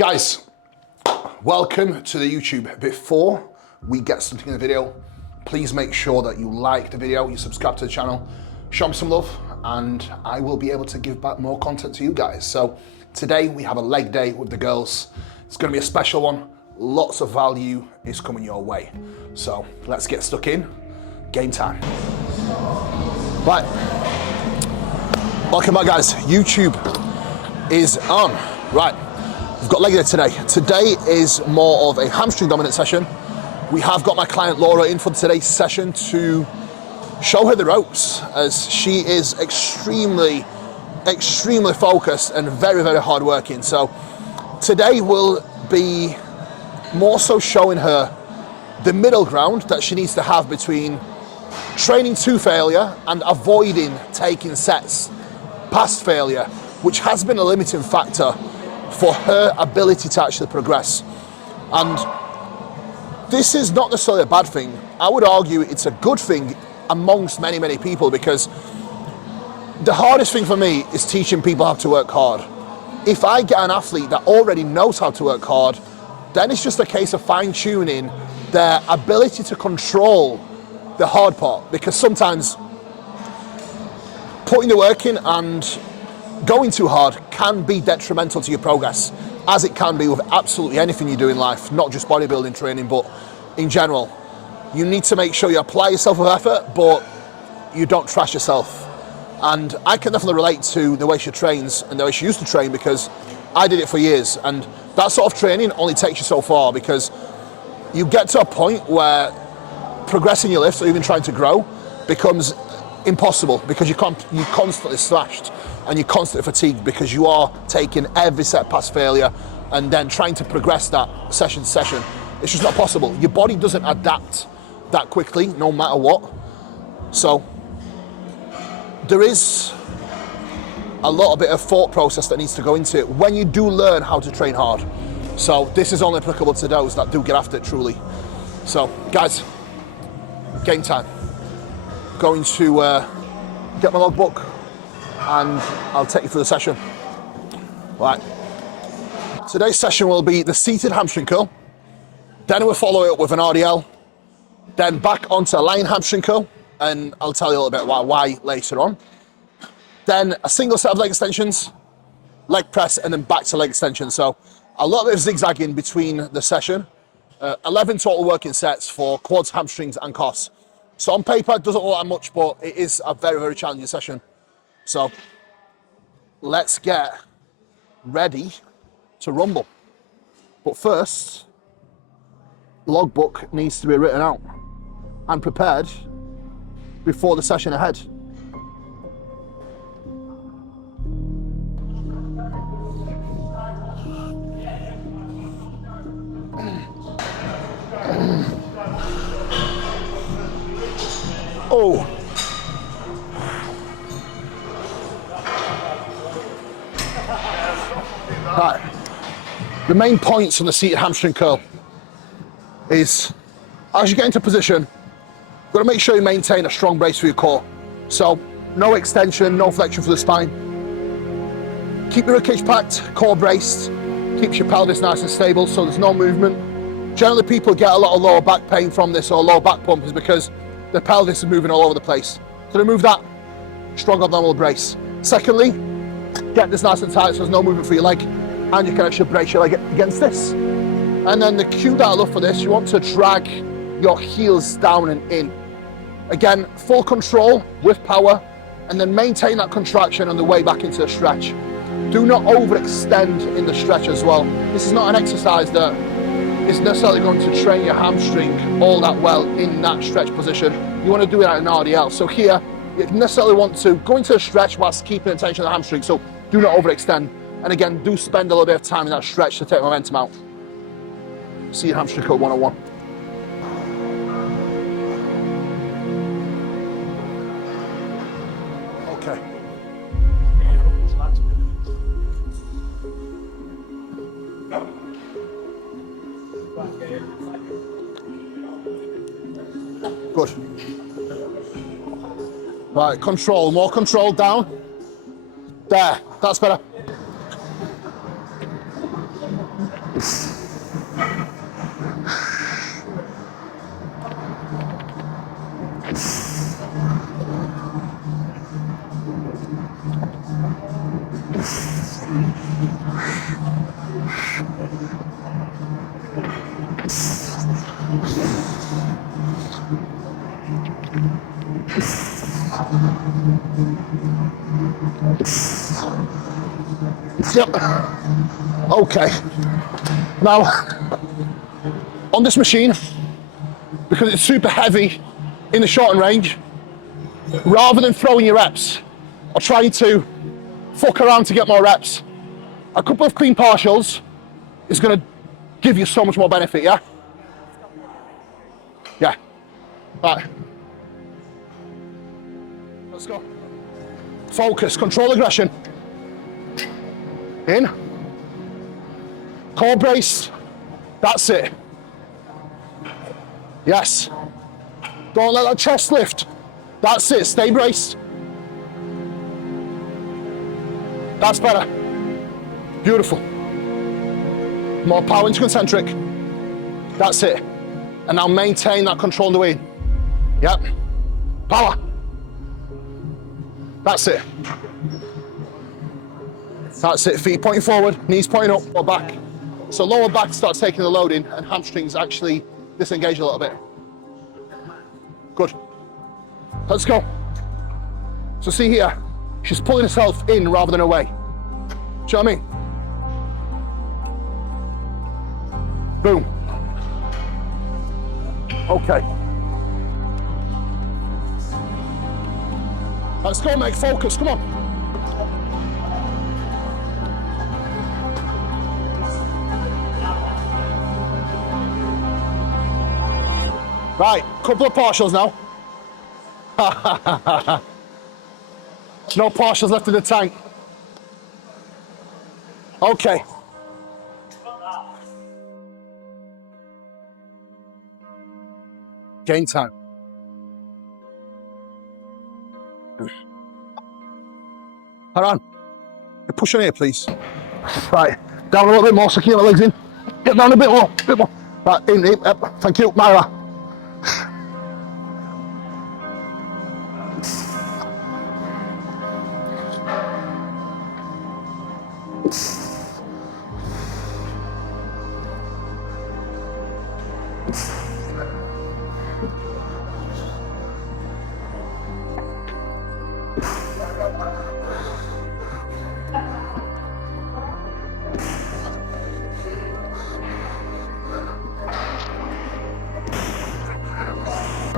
Guys, welcome to the YouTube. Before we get something in the video, please make sure that you like the video, you subscribe to the channel, show me some love, and I will be able to give back more content to you guys. So today we have a leg day with the girls. It's gonna be a special one. Lots of value is coming your way. So let's get stuck in. Game time. Right. Welcome back, guys. YouTube is on. Right. We've got leg day today. Today is more of a hamstring dominant session. We have got my client Laura in for today's session to show her the ropes, as she is extremely focused and very hard working. So today will be more so showing her the middle ground that she needs to have between training to failure and avoiding taking sets past failure, which has been a limiting factor for her ability to actually progress. And this is not necessarily a bad thing. I would argue it's a good thing amongst many people, because the hardest thing for me is teaching people how to work hard. If I get an athlete that already knows how to work hard, then it's just a case of fine-tuning their ability to control the hard part, because sometimes putting the work in and going too hard can be detrimental to your progress, as it can be with absolutely anything you do in life, not just bodybuilding training, but in general. You need to make sure you apply yourself with effort, but you don't trash yourself. And I can definitely relate to the way she trains and the way she used to train, because I did it for years, and that sort of training only takes you so far, because you get to a point where progressing your lifts or even trying to grow becomes impossible, because you're constantly slashed and you're constantly fatigued, because you are taking every set past failure and then trying to progress that session to session. It's just not possible. Your body doesn't adapt that quickly, no matter what. So there is a little bit of thought process that needs to go into it when you do learn how to train hard. So this is only applicable to those that do get after it truly. So guys, game time. Going to get my logbook and I'll take you through the session. Right. Today's session will be the seated hamstring curl. Then we'll follow it up with an RDL. Then back onto a lying hamstring curl, and I'll tell you a little bit why later on. Then a single set of leg extensions, leg press, and then back to leg extension. So a little bit of zigzagging between the session. 11 total working sets for quads, hamstrings, and quads. So on paper, it doesn't look that much, but it is a very challenging session. So let's get ready to rumble. But first, logbook needs to be written out and prepared before the session ahead. Oh. Right. The main points on the seated hamstring curl is, as you get into position, you've got to make sure you maintain a strong brace for your core. So no extension, no flexion for the spine. Keep your ribcage packed, core braced, keeps your pelvis nice and stable so there's no movement. Generally people get a lot of lower back pain from this, or lower back pump, is because the pelvis is moving all over the place. To remove that, strong abdominal brace. Secondly, get this nice and tight so there's no movement for your leg, and you can actually brace your leg against this. And then the cue that I love for this, you want to drag your heels down and in. Again, full control with power, and then maintain that contraction on the way back into the stretch. Do not overextend in the stretch as well. This is not an exercise that is necessarily going to train your hamstring all that well in that stretch position. You want to do it at an RDL. So here, you necessarily want to go into a stretch whilst keeping attention on the hamstring. So do not overextend. And again, do spend a little bit of time in that stretch to take momentum out. See your hamstring curl 101. Okay. Good. Right, control, more control down. There, that's better. Yep. Okay. Now, on this machine, because it's super heavy in the shortened range, rather than throwing your reps or trying to fuck around to get more reps, a couple of clean partials is going to give you so much more benefit, yeah? Yeah. Right. Let's go. Focus, control aggression. In. Core brace. That's it. Yes. Don't let that chest lift. That's it. Stay braced. That's better. Beautiful. More power into concentric. That's it. And now maintain that control in the way. Yep. Power. That's it. That's it. Feet pointing forward, knees pointing up or back. So lower back starts taking the load in and hamstrings actually disengage a little bit. Good. Let's go. So see here, she's pulling herself in rather than away. Do you know what I mean? Boom. Okay. Let's go, mate. Focus. Come on. Right, couple of partials now. No partials left in the tank. Okay. Game time. Hold on. Push on here, please. Right, down a little bit more, so keep my legs in. Get down a bit more, Right, in, thank you, Myra.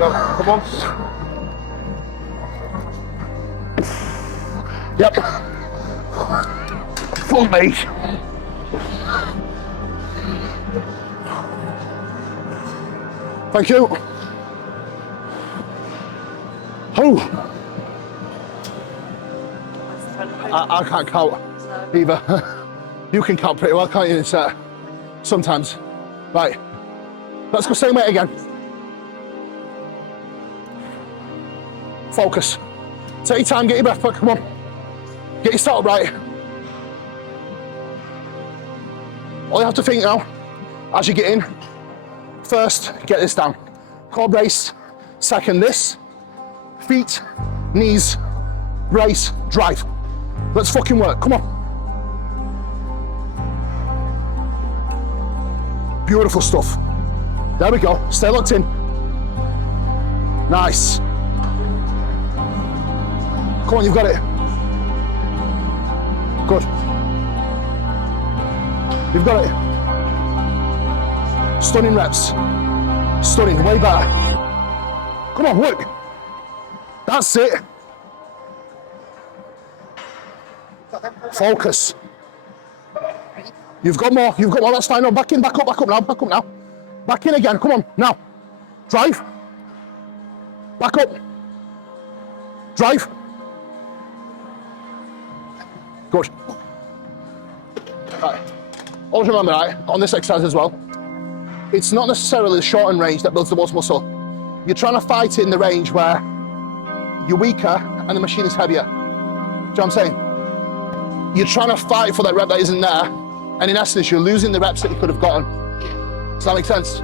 Come on. Yep. Full mate. Thank you. Oh. I can't count either. You can count pretty well, can't you? It's, sometimes. Right. Let's go same weight again. Focus. Take your time, get your breath back, come on. Get your setup right. All you have to think now, as you get in, first, get this down. Core brace, second this, feet, knees, brace, drive. Let's fucking work, come on. Beautiful stuff. There we go, stay locked in. Nice. Come on, you've got it. Good. You've got it. Stunning reps. Stunning, way better. Come on, work. That's it. Focus. You've got more, that's fine. No, back in, back up now. Back in again, come on, now. Drive. Back up. Drive. Good. Right. Always remember, right, on this exercise as well, it's not necessarily the shortened range that builds the most muscle. You're trying to fight in the range where you're weaker and the machine is heavier. Do you know what I'm saying? You're trying to fight for that rep that isn't there, And in essence, you're losing the reps that you could have gotten. Does that make sense?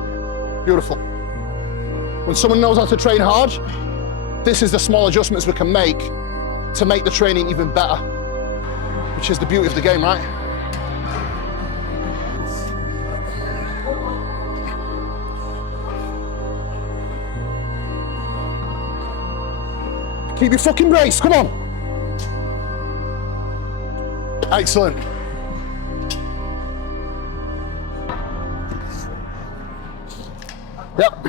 Beautiful. When someone knows how to train hard, this is the small adjustments we can make to make the training even better, which is the beauty of the game, right? Keep your fucking brace, come on. Excellent. Yep.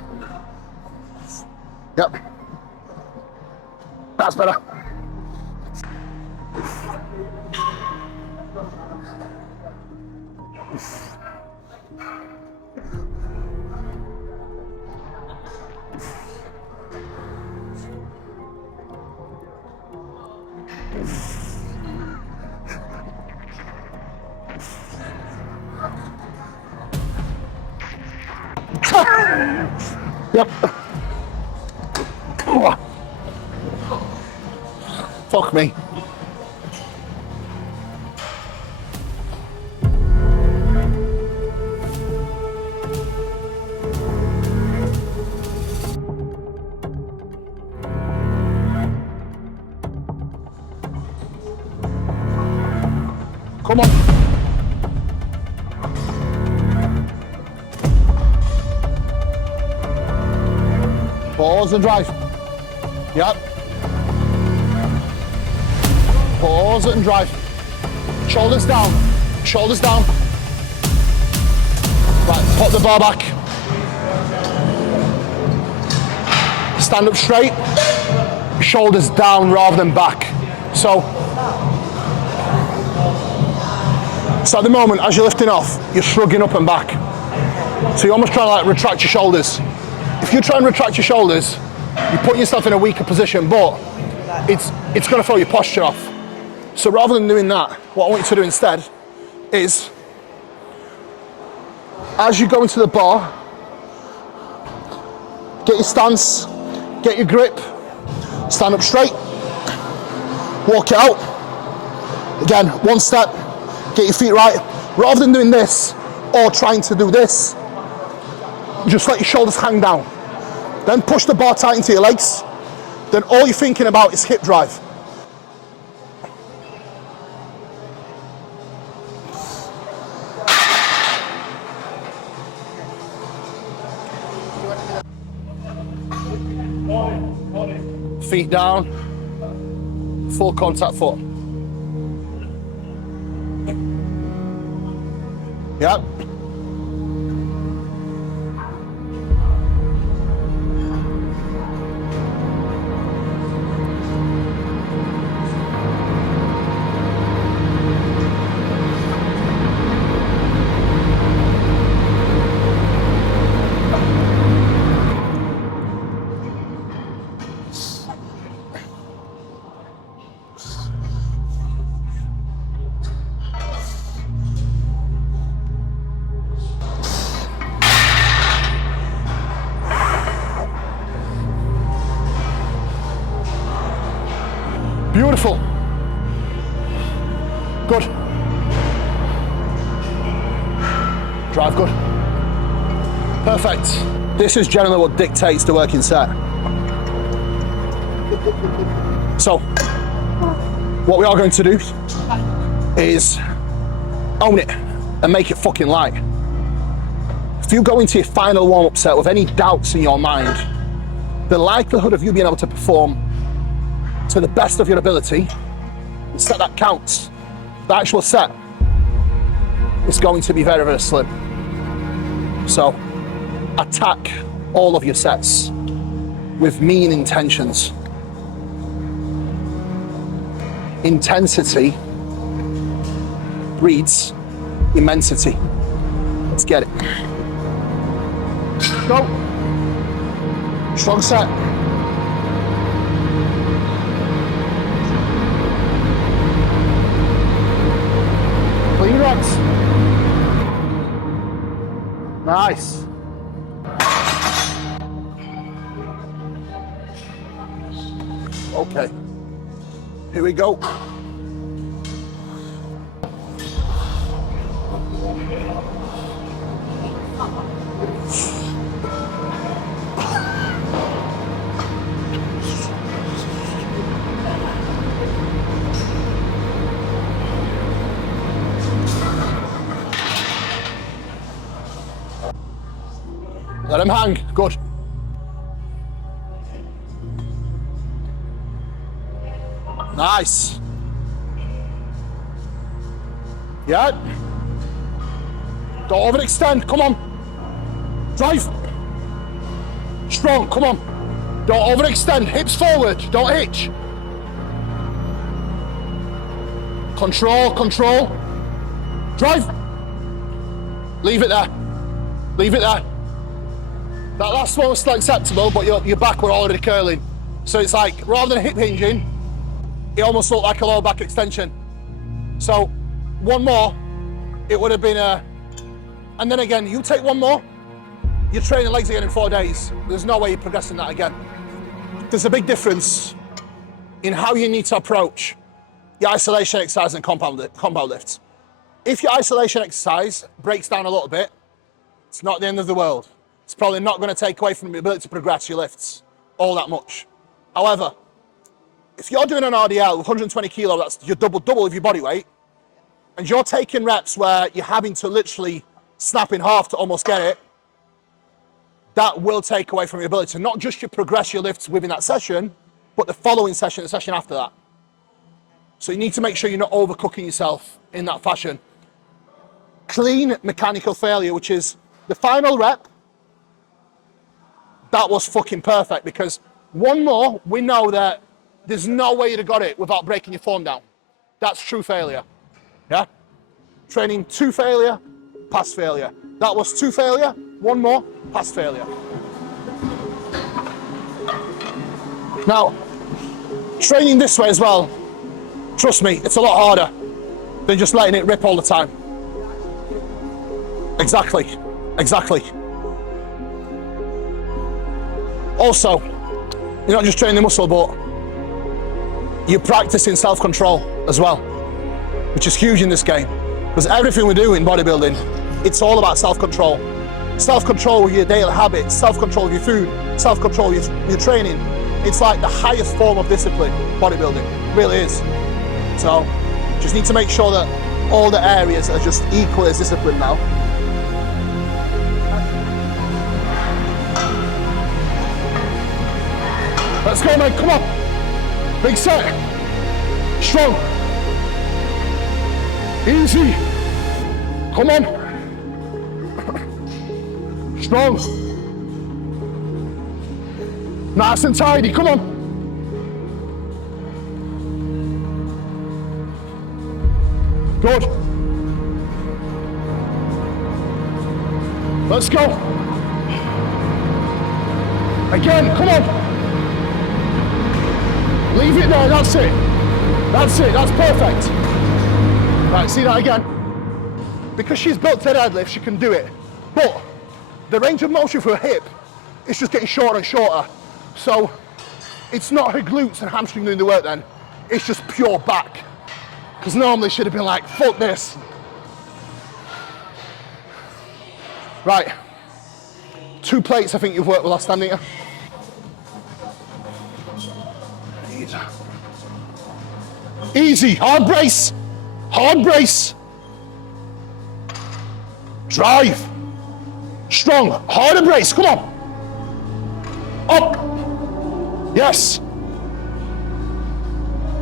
Yep. That's better. Yep. Oh. Fuck me. Come on. Pause and drive. Yep. Pause and drive. Shoulders down. Shoulders down. Right, put the bar back. Stand up straight. Shoulders down rather than back. So at the moment, as you're lifting off, you're shrugging up and back. So you're almost trying to like retract your shoulders. If you try and retract your shoulders, you're putting yourself in a weaker position, but it's going to throw your posture off. So rather than doing that, what I want you to do instead is, as you go into the bar, get your stance, get your grip, stand up straight, walk it out. Again, one step, get your feet right. Rather than doing this or trying to do this, just let your shoulders hang down. Then push the bar tight into your legs. Then all you're thinking about is hip drive. Feet down, full contact foot. Yep. Beautiful. Good. Drive good. Perfect. This is generally what dictates the working set. So, what we are going to do is own it and make it fucking light. If you go into your final warm-up set with any doubts in your mind, the likelihood of you being able to perform to the best of your ability, the set that counts, the actual set, is going to be very, very slim. So attack all of your sets with mean intentions. Intensity breeds immensity. Let's get it. Go. Strong set. Clean reps. Nice. Okay. Here we go. Let him hang, good. Nice. Yeah. Don't overextend, come on. Drive. Strong, come on. Don't overextend, hips forward, don't hitch. Control, control. Drive. Leave it there. Leave it there. That last one was still acceptable, but your back were already curling. So it's like, rather than hip hinging, it almost looked like a lower back extension. So, one more, it would have been a... And then again, you take one more, you're training legs again in 4 days. There's no way you're progressing that again. There's a big difference in how you need to approach your isolation exercise and compound lifts. If your isolation exercise breaks down a little bit, it's not the end of the world. It's probably not going to take away from your ability to progress your lifts all that much. However, if you're doing an RDL with 120 kilo, that's your double of your body weight, and you're taking reps where you're having to literally snap in half to almost get it, that will take away from your ability to not just progress your lifts within that session, but the following session, the session after that. So you need to make sure you're not overcooking yourself in that fashion. Clean mechanical failure, which is the final rep, that was fucking perfect, because one more, we know that there's no way you'd have got it without breaking your form down. That's true failure, yeah? Training 2 failure, pass failure. That was 2 failure, 1 more, pass failure. Now, training this way as well, trust me, it's a lot harder than just letting it rip all the time. Exactly, exactly. Also, you're not just training the muscle, but you're practicing self-control as well, which is huge in this game. Because everything we do in bodybuilding, it's all about self-control. Self-control with your daily habits, self-control with your food, self-control with your training. It's like the highest form of discipline, bodybuilding, it really is. So, just need to make sure that all the areas are just equally as disciplined now. Let's go, man, come on. Big set. Strong. Easy. Come on. Strong. Nice and tidy, come on. Good. Let's go. Again, come on. Leave it there, that's it. That's it, that's perfect. Right, see that again? Because she's built to deadlift, she can do it. But the range of motion for her hip is just getting shorter and shorter. So it's not her glutes and hamstring doing the work then, it's just pure back. Because normally she'd have been like, fuck this. Right, 2 plates I think you've worked with last time, didn't you? Easy, hard brace, hard brace. Drive, strong, harder brace, come on. Up, yes.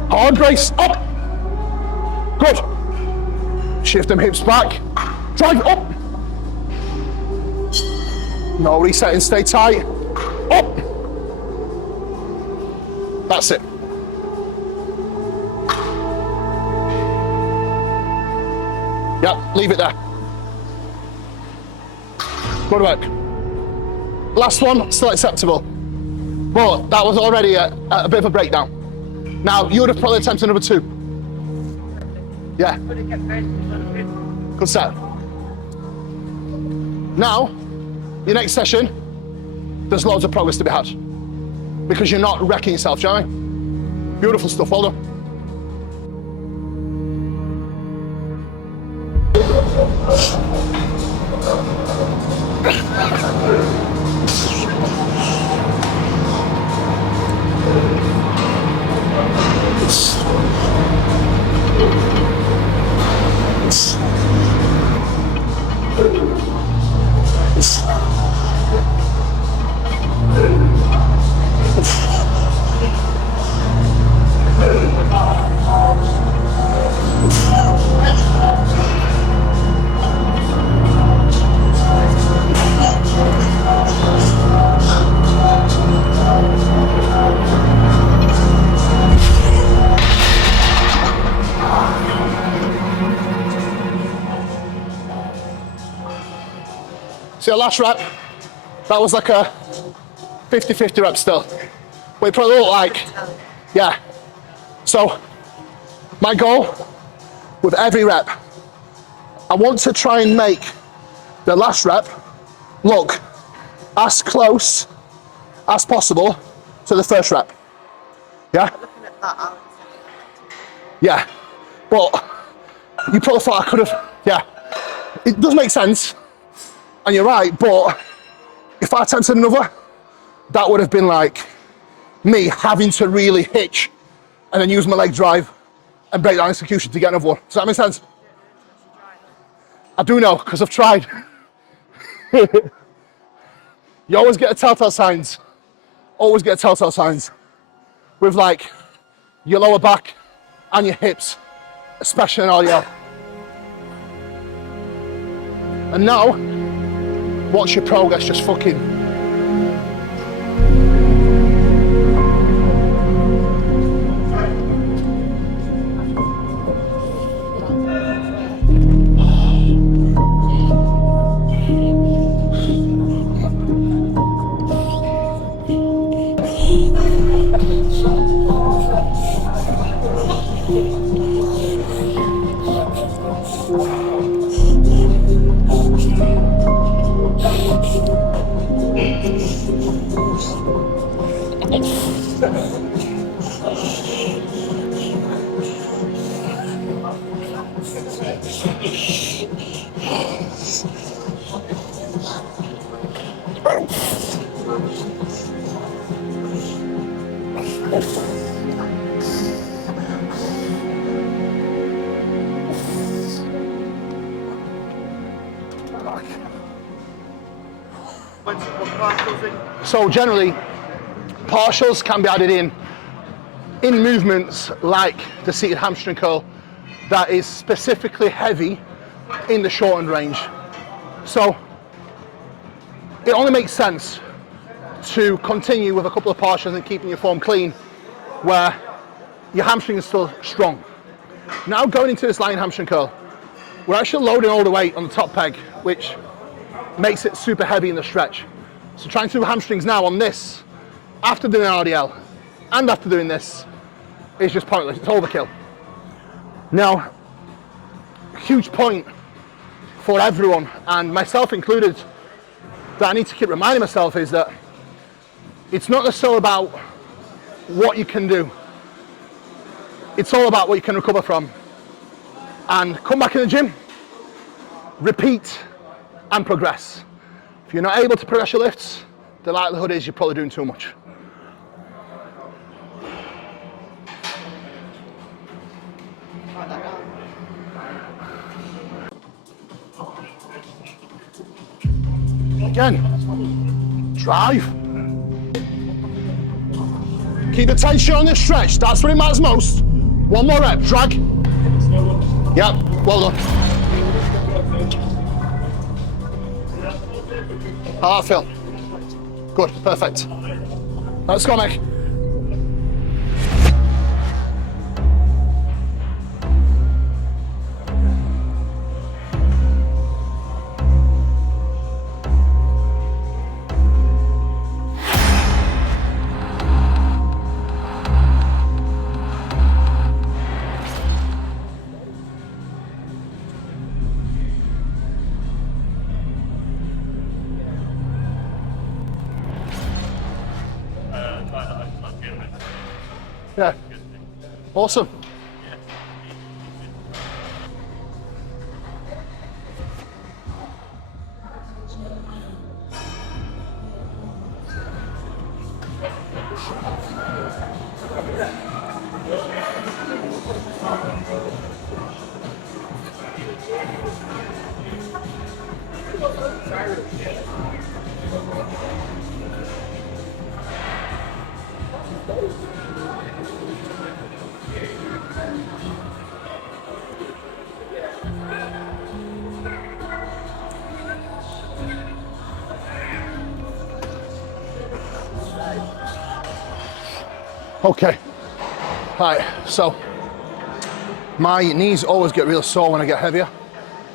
Hard brace, up. Good. Shift them hips back, drive up. No resetting, stay tight, up. That's it. Yep, leave it there. Good work. Last one, still acceptable. But that was already a bit of a breakdown. Now, you would have probably attempted number 2. Yeah. Good set. Now, your next session, there's loads of progress to be had. Because you're not wrecking yourself, do you know what I mean? Beautiful stuff, well done. See the last rep? That was like a 50-50 rep still. But it probably looked like, yeah. So my goal with every rep, I want to try and make the last rep look as close as possible to the first rep. Yeah? Looking at that, yeah. But you probably thought I could have, yeah. It does make sense, and you're right, but if I attempted another, that would have been like me having to really hitch and then use my leg drive and break down execution to get another one. Does that make sense? I do know, because I've tried. You always get a telltale signs. Always get a telltale signs with like your lower back and your hips, especially in RDL. And now, watch your progress just fucking. So generally, partials can be added in movements like the seated hamstring curl that is specifically heavy in the shortened range. So it only makes sense to continue with a couple of partials and keeping your form clean where your hamstring is still strong. Now going into this lying hamstring curl, we're actually loading all the weight on the top peg, which makes it super heavy in the stretch. So trying to do hamstrings now on this, after doing an RDL, and after doing this, is just pointless, it's overkill. Now, a huge point for everyone, and myself included, that I need to keep reminding myself is that it's not necessarily about what you can do. It's all about what you can recover from. And come back in the gym, repeat, and progress. If you're not able to progress your lifts, the likelihood is you're probably doing too much. Again, drive. Keep the tension on this stretch, that's what it matters most. One more rep, drag. Yep, well done. How'd that feel? Good, perfect. Let's go, Mick. Yeah. Awesome. Okay, right, so my knees always get real sore when I get heavier,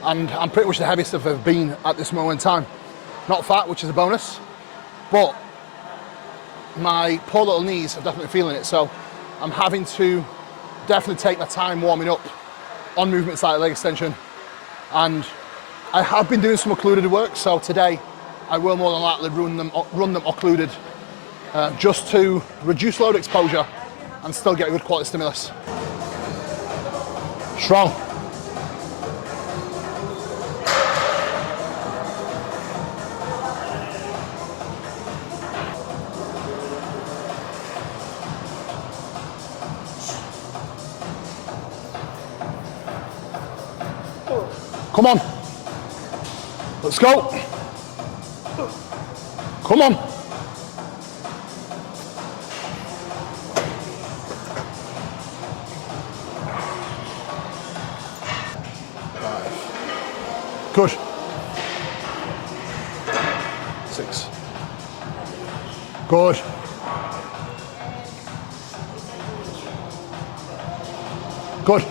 and I'm pretty much the heaviest I've ever been at this moment in time. not fat, which is a bonus, but my poor little knees are definitely feeling it. So I'm having to definitely take my time warming up on movements like leg extension. And I have been doing some occluded work, so today I will more than likely run them occluded just to reduce load exposure and still get a good quality stimulus. Strong. Come on. Let's go. Come on. Good. 6. Good. Good.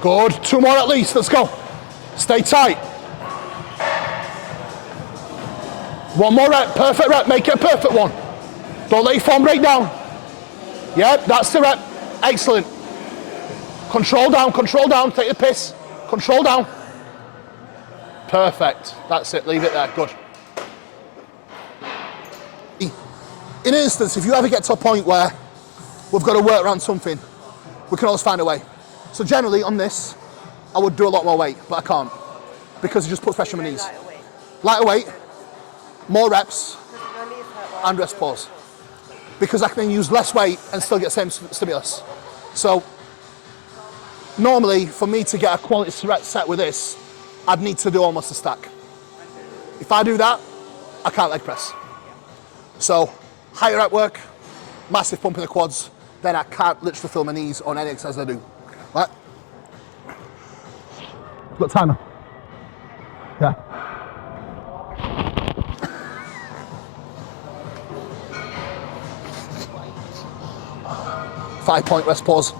Good. 2 more at least. Let's go. Stay tight. 1 more rep. Perfect rep. Make it a perfect one. Don't let your form break down. Yep, that's the rep. Excellent. Control down. Control down. Take the piss. Control down. Perfect. That's it. Leave it there. Good. In an instance, if you ever get to a point where we've got to work around something, we can always find a way. So generally on this, I would do a lot more weight, but I can't because it just puts pressure on my knees. Lighter weight, more reps, and rest pause. Because I can use less weight and still get the same stimulus. So normally, for me to get a quality set with this, I'd need to do almost a stack. If I do that, I can't leg press. So higher rep work, massive pump in the quads, then I can't literally feel my knees on any exercise I do. Right? Got timer? Yeah. 5-point rest pause.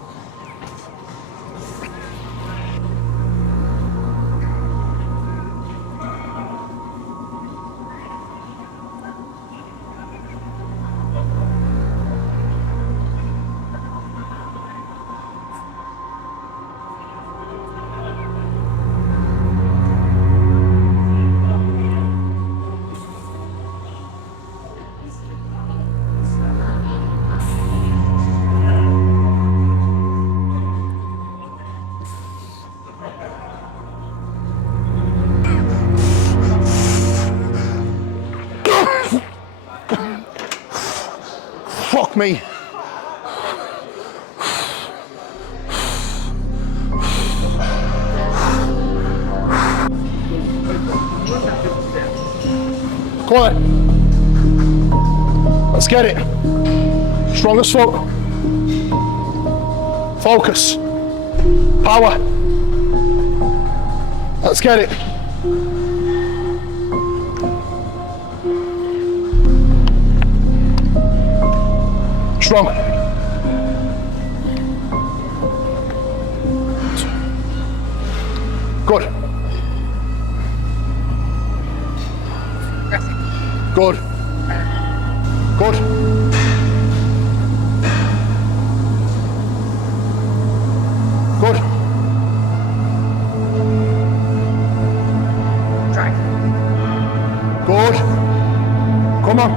Fuck me. Come on then. Let's get it. Strongest foot. Focus. Power. Let's get it. Strong. Good. Good. Good. Good. Try. Good. Come on.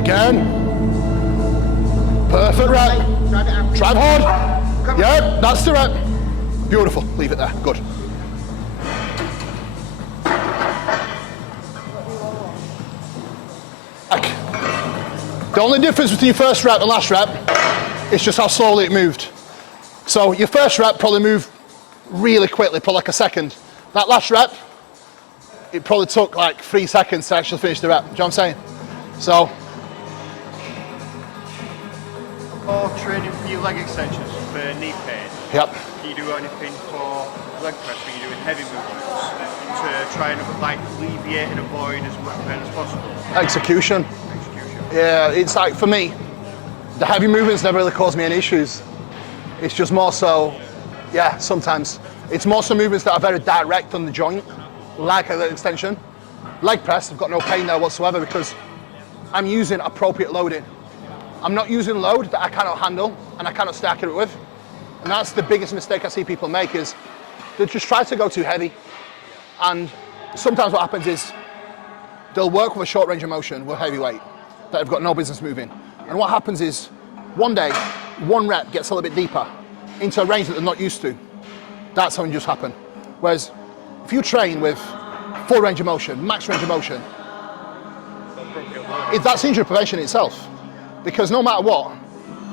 Again. Perfect rep. Drive hard. Yep, that's the rep. Beautiful. Leave it there. Good. The only difference between your first rep and last rep is just how slowly it moved. So your first rep probably moved really quickly, probably like a second. That last rep, it probably took like 3 seconds to actually finish the rep. Do you know what I'm saying? So. Or training for your leg extensions for knee pain. Yep. Can you do anything for leg press when you're doing heavy movements to try and like alleviate and avoid as much pain as possible? Execution. Yeah, it's like for me, The heavy movements never really cause me any issues. It's just more so, yeah, sometimes. It's more so movements that are very direct on the joint, like a leg extension. Leg press, I've got no pain there whatsoever because I'm using appropriate loading. I'm not using load that I cannot handle and I cannot stay accurate with. And that's the biggest mistake I see people make is they just try to go too heavy. And sometimes what happens is they'll work with a short range of motion with heavy weight that have got no business moving. And what happens is one day, one rep gets a little bit deeper into a range that they're not used to. That's how it just happen. Whereas if you train with full range of motion, max range of motion, that's injury prevention itself. Because no matter what,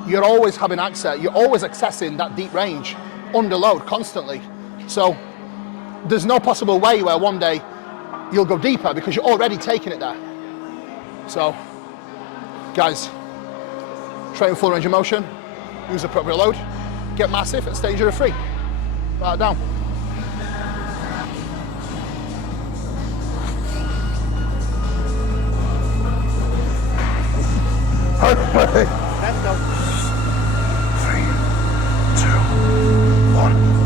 you're always having access, you're always accessing that deep range under load constantly. So there's no possible way where one day you'll go deeper because you're already taking it there. So, guys, train full range of motion, use appropriate load, get massive and stay injury free. Write it down. Let's go. 3, 2, 1.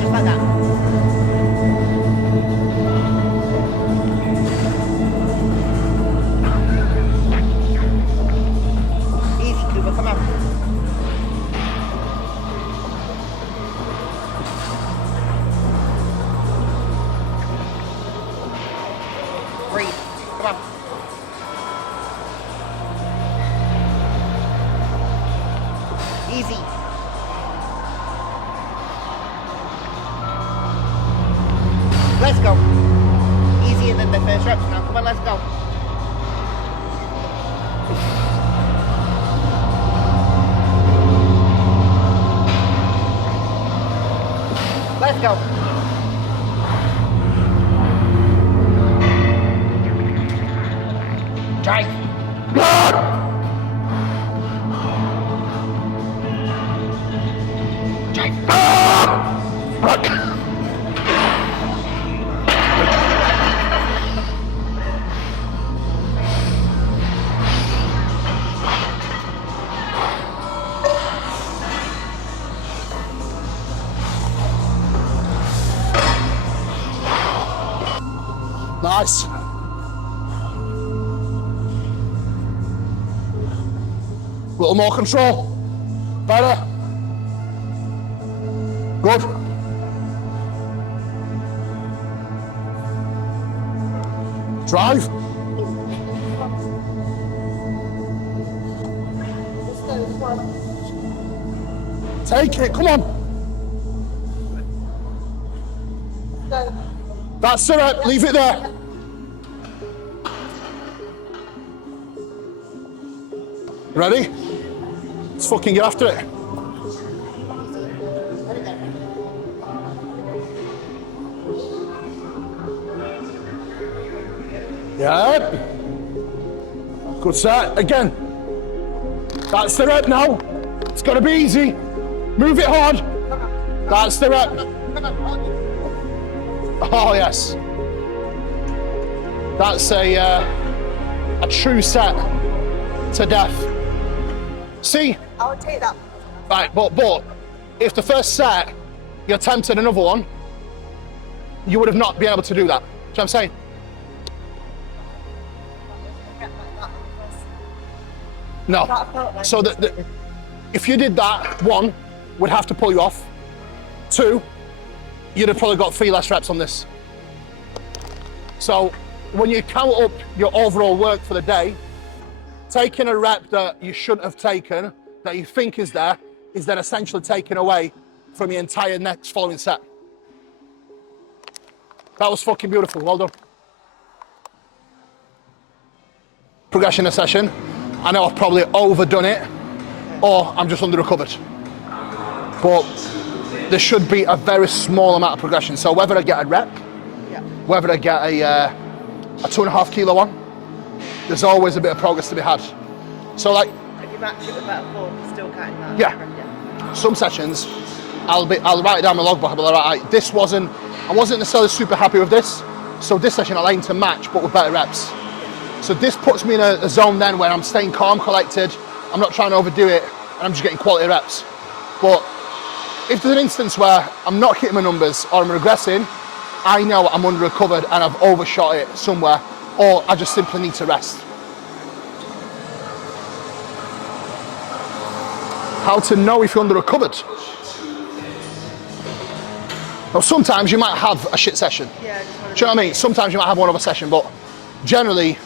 Just like that. Easy, Kuba, come on. Breathe. Come on. Easy. Let's go. Easier than the first reps now. Come on, let's go. Let's go. Drive. Nice. A little more control. Better. Good. Drive. Take it, come on. That's the rep, leave it there. Ready? Let's fucking get after it. Yeah. Good set. Again. That's the rep now. It's got to be easy. Move it hard. That's the rep. Oh, yes. That's a true set to death. See? I'll take that. Right, but if the first set you attempted another one, you would have not been able to do that. Do you know what I'm saying? No. So if you did that, one, would have to pull you off. Two, you'd have probably got 3 less reps on this. So when you count up your overall work for the day, taking a rep that you shouldn't have taken, that you think is then essentially taken away from your entire next following set. That was fucking beautiful, well done. Progression of session. I know I've probably overdone it, or I'm just under-recovered. But there should be a very small amount of progression. So whether I get a rep, whether I get a 2.5 kilo one, there's always a bit of progress to be had. So like, match it with better form, you're still counting that. Yeah. Some sessions, I'll write it down in my logbook. I'll be like, right, I wasn't necessarily super happy with this. So this session I'll aim to match, but with better reps. So this puts me in a zone then where I'm staying calm, collected. I'm not trying to overdo it, and I'm just getting quality reps. But if there's an instance where I'm not hitting my numbers or I'm regressing, I know I'm under recovered and I've overshot it somewhere, or I just simply need to rest. How to know if you're under recovered? Now sometimes you might have a shit session. Yeah, Do you know what I mean? Sometimes you might have one of a session, but generally,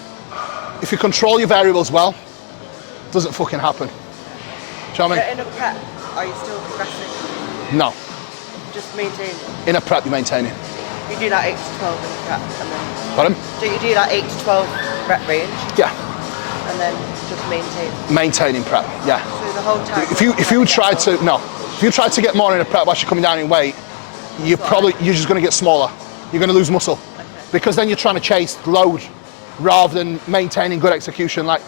if you control your variables well, it doesn't fucking happen. Do you know what I mean? In a prep, are you still progressing? No. Just maintaining? In a prep, you're maintaining. You do that 8 to 12 in a prep, and then... Pardon? So you do that 8 to 12 rep range? Yeah. And then just maintain? Maintaining prep, yeah. So the whole time... If you try to get more in a prep while you're coming down in weight, you're just going to get smaller. You're going to lose muscle. Okay. Because then you're trying to chase load rather than maintaining good execution. Like,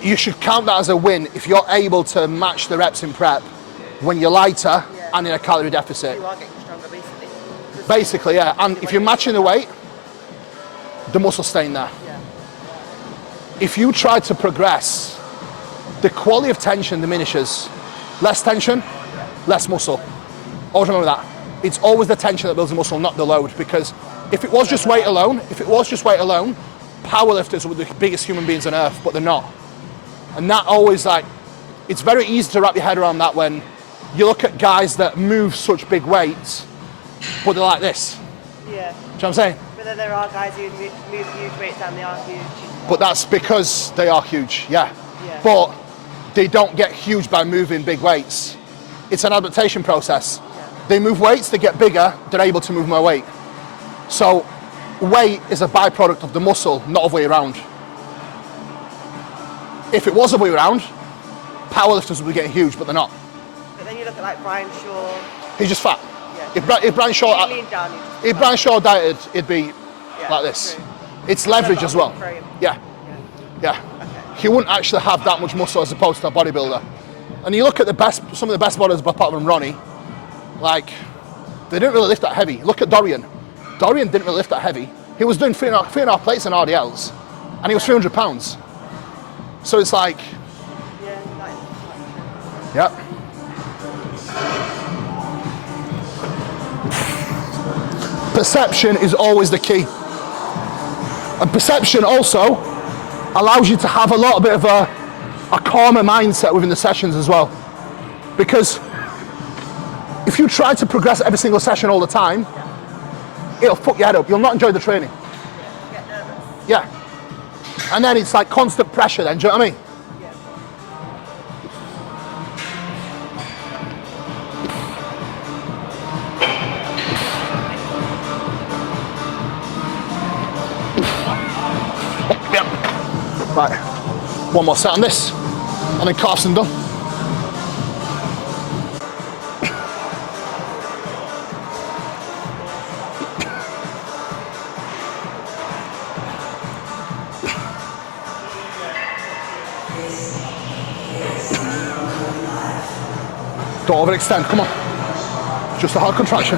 you should count that as a win if you're able to match the reps in prep when you're lighter and in a calorie deficit. You are getting stronger, basically. Basically, yeah. And if you're matching the weight, the muscle's staying there. Yeah. If you try to progress, the quality of tension diminishes. Less tension, less muscle. Always remember that. It's always the tension that builds the muscle, not the load. Because if it was just weight alone, powerlifters were the biggest human beings on earth, but they're not. And that always, like, it's very easy to wrap your head around that when you look at guys that move such big weights, but they're like this. Yeah. Do you know what I'm saying? But then there are guys who move huge weights and they are huge. But that's because they are huge, yeah. Yeah. But they don't get huge by moving big weights. It's an adaptation process. Yeah. They move weights, they get bigger, they're able to move more weight. So weight is a byproduct of the muscle, not of way around. If it was a way around, powerlifters would be getting huge, but they're not. But then you look at like Brian Shaw. He's just fat. Yeah. If Brian Shaw, He leaned down, if Brian Shaw dieted, it'd be Yeah, like this. true. It's leverage as well. Frame. Yeah, yeah. Okay. He wouldn't actually have that much muscle as opposed to a bodybuilder. And you look at some of the best bodybuilders, apart from Ronnie, like, they didn't really lift that heavy. Look at Dorian. Dorian didn't really lift that heavy. He was doing 3.5 plates in RDLs, and he was 300 pounds. So it's like, Yeah, that is yeah. Perception is always the key. And perception also allows you to have a little bit of a calmer mindset within the sessions as well. Because if you try to progress every single session all the time, it'll fuck your head up. You'll not enjoy the training. get nervous. Yeah. And then it's like constant pressure then, do you know what I mean? Yeah. Yep. Right. One more set on this, and then calves and done. Don't overextend, come on. Just a hard contraction.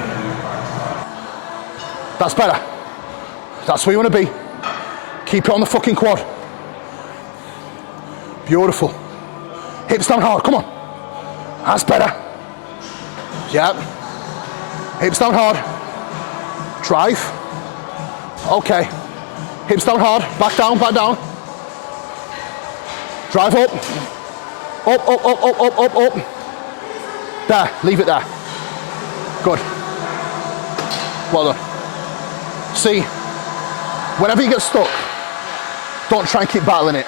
That's better. That's where you want to be. Keep it on the fucking quad. Beautiful. Hips down hard, come on. That's better. Yep. Hips down hard. Drive. Okay. Hips down hard. Back down, back down. Drive up. Up, up, up, up, up, up, up. There, leave it there. Good. Well done. See, whenever you get stuck, don't try and keep battling it.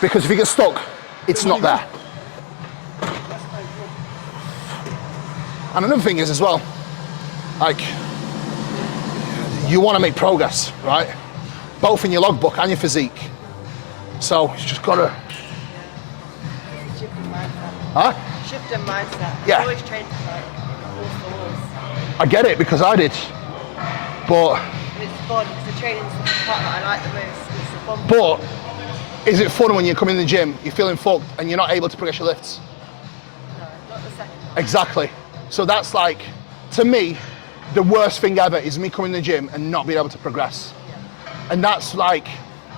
Because if you get stuck, it's not there. And another thing is as well, like, you want to make progress, right? Both in your logbook and your physique. So you just gotta. Shift in mindset. Huh? Shift in mindset. Yeah. I always train like walls for walls. I get it because I did. But And it's fun because the training's the part that I like the most. It's the fun. But Is it fun when you come in the gym, you're feeling fucked and you're not able to progress your lifts? No, not the second. Exactly. So that's like, to me, the worst thing ever is me coming in the gym and not being able to progress. And that's like,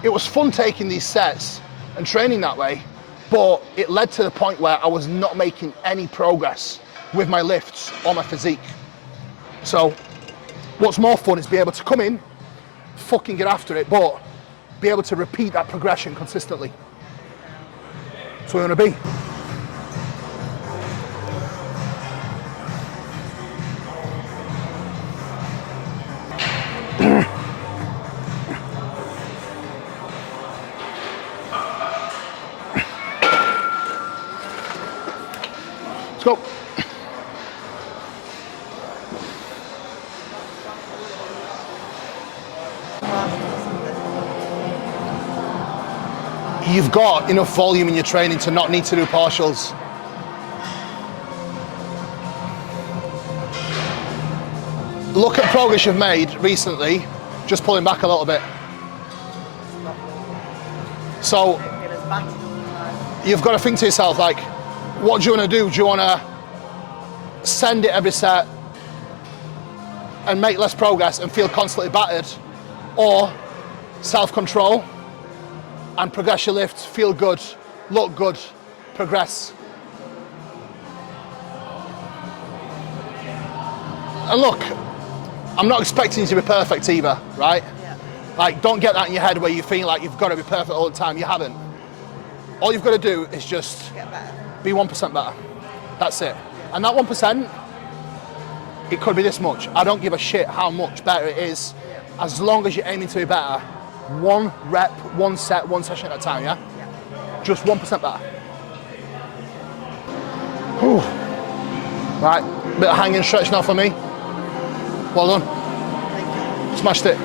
it was fun taking these sets and training that way, but it led to the point where I was not making any progress with my lifts or my physique. So what's more fun is be able to come in, fucking get after it, but be able to repeat that progression consistently. That's where we want to be. Let's go. You've got enough volume in your training to not need to do partials. Look at progress you've made recently, just pulling back a little bit. So you've got to think to yourself, like, what do you want to do? Do you want to send it every set and make less progress and feel constantly battered? Or self-control and progress your lift, feel good, look good, progress. And look, I'm not expecting you to be perfect either, right? Yeah. Like, don't get that in your head where you feel like you've got to be perfect all the time. You haven't. All you've got to do is just Get better. be 1% better. That's it. And that 1%, it could be this much. I don't give a shit how much better it is, as long as you're aiming to be better. One rep, one set, one session at a time, yeah? Just 1% better. Whew. Right, bit of hanging stretch now for me. Well done. Smashed it.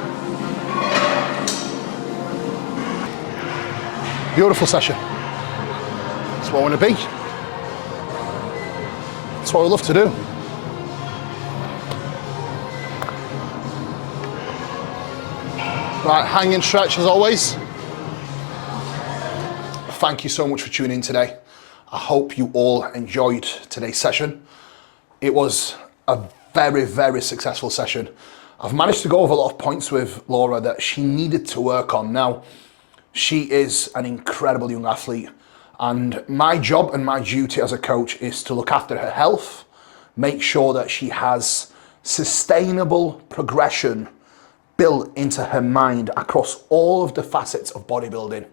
Beautiful session. That's what I want to be. That's what I love to do. Right, hanging stretch as always. Thank you so much for tuning in today. I hope you all enjoyed today's session. It was a very, very successful session. I've managed to go over a lot of points with Laura that she needed to work on. Now, she is an incredible young athlete, and my job and my duty as a coach is to look after her health, make sure that she has sustainable progression built into her mind across all of the facets of bodybuilding.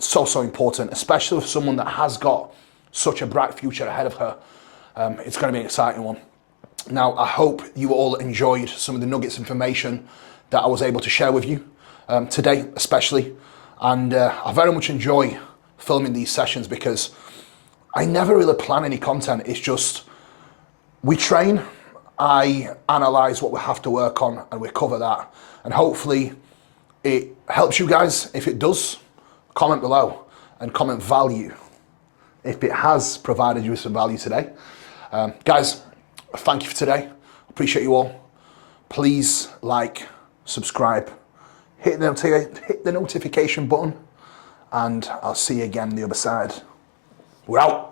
So, so important, especially with someone that has got such a bright future ahead of her. It's going to be an exciting one. Now, I hope you all enjoyed some of the nuggets of information that I was able to share with you today, especially. And I very much enjoy filming these sessions because I never really plan any content. It's just, we train, I analyze what we have to work on, and we cover that. And hopefully it helps you guys. If it does, comment below and comment value if it has provided you with some value today. Guys, thank you for today. Appreciate you all. Please like, subscribe, hit the notification button, and I'll see you again on the other side. We're out.